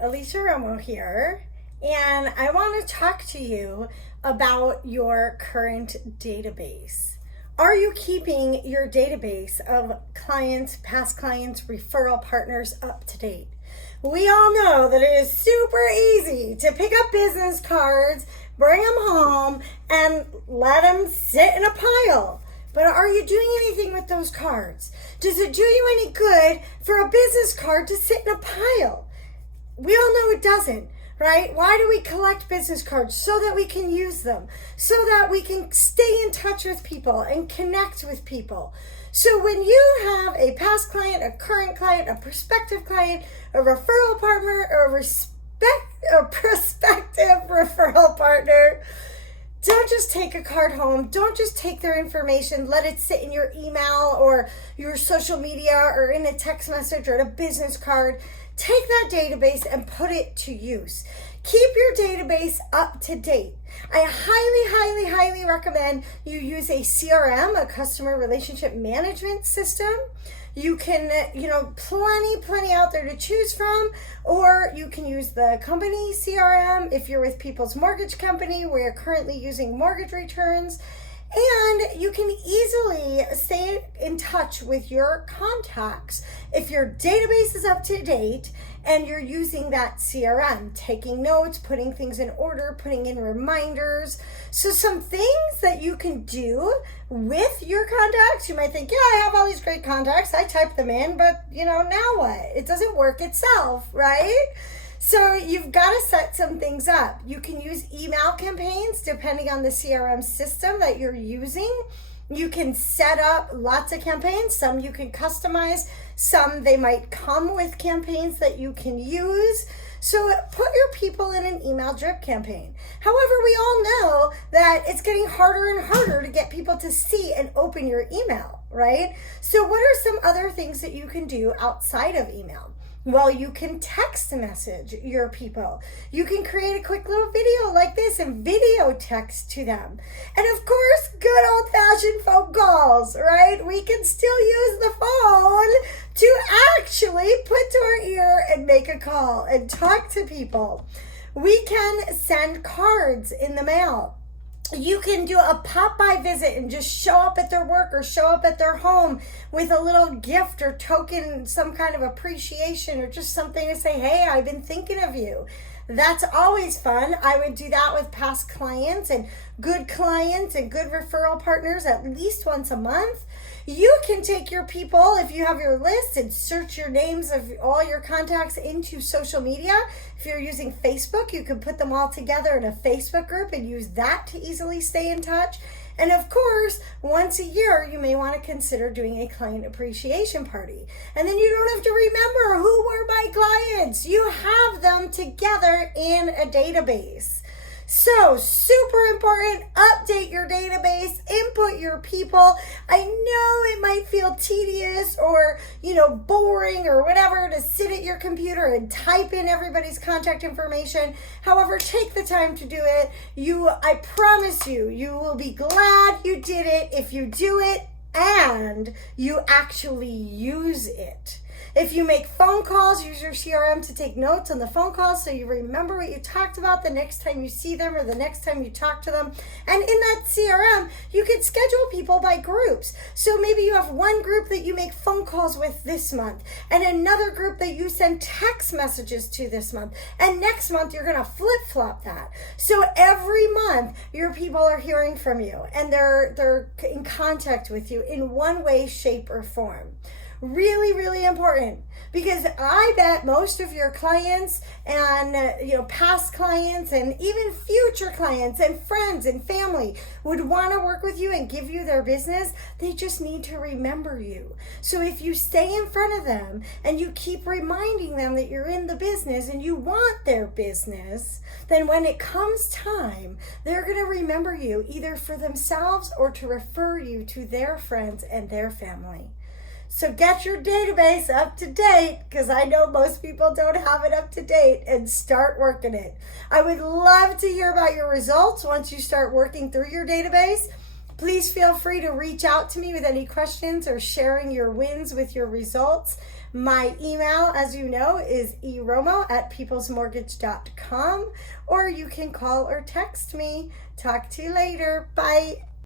Alicia Romo here, and I want to talk to you about your current database. Are you keeping your database of clients, past clients, referral partners up to date? We all know that it is super easy to pick up business cards, bring them home, and let them sit in a pile. But are you doing anything with those cards? Does it do you any good for a business card to sit in a pile? We all know it doesn't, right? Why do we collect business cards? So that we can use them, so that we can stay in touch with people and connect with people. So when you have a past client, a current client, a prospective client, a referral partner, or a prospective referral partner, don't just take a card home. Don't just take their information, let it sit in your email or your social media or in a text message or in a business card. Take that database and put it to use. Keep your database up to date. I highly recommend you use a CRM, a customer relationship management system. You can, plenty out there to choose from, or you can use the company CRM if you're with People's Mortgage Company. We're currently using mortgage returns. And you can easily stay in touch with your contacts if your database is up to date and you're using that CRM, taking notes, putting things in order, putting in reminders. So some things that you can do with your contacts, you might think, yeah, I have all these great contacts. I type them in, but now what? It doesn't work itself, right? So you've got to set some things up. You can use email campaigns depending on the CRM system that you're using. You can set up lots of campaigns. Some you can customize. Some they might come with campaigns that you can use. So put your people in an email drip campaign. However, we all know that it's getting harder and harder to get people to see and open your email, right? So what are some other things that you can do outside of email? Well, you can text message your people. You can create a quick little video like this and video text to them. And of course, good old-fashioned phone calls, right? We can still use the phone to actually put to our ear and make a call and talk to people. We can send cards in the mail. You can do a pop-by visit and just show up at their work or show up at their home with a little gift or token, some kind of appreciation or just something to say, hey, I've been thinking of you. That's always fun. I would do that with past clients and good referral partners at least once a month. You can take your people, if you have your list, and search your names of all your contacts into social media. If you're using Facebook, you can put them all together in a Facebook group and use that to easily stay in touch. And of course, once a year, you may want to consider doing a client appreciation party. And then you don't have to remember who were my clients. You have them together in a database. So, super important, update your database, input your people. I know it might feel tedious or, boring or whatever to sit at your computer and type in everybody's contact information. However, take the time to do it. I promise you will be glad you did it if you do it and you actually use it. If you make phone calls, use your CRM to take notes on the phone calls so you remember what you talked about the next time you see them or the next time you talk to them. And in that CRM, you can schedule people by groups. So maybe you have one group that you make phone calls with this month and another group that you send text messages to this month. And next month, you're going to flip-flop that. So every month, your people are hearing from you and they're in contact with you in one way, shape, or form. Really important, because I bet most of your clients and past clients and even future clients and friends and family would want to work with you and give you their business. They just need to remember you. So if you stay in front of them and you keep reminding them that you're in the business and you want their business, then when it comes time, they're going to remember you either for themselves or to refer you to their friends and their family. So get your database up to date, because I know most people don't have it up to date, and start working it. I would love to hear about your results once you start working through your database. Please feel free to reach out to me with any questions or sharing your wins with your results. My email, as you know, is eromo@peoplesmortgage.com, or you can call or text me. Talk to you later. Bye.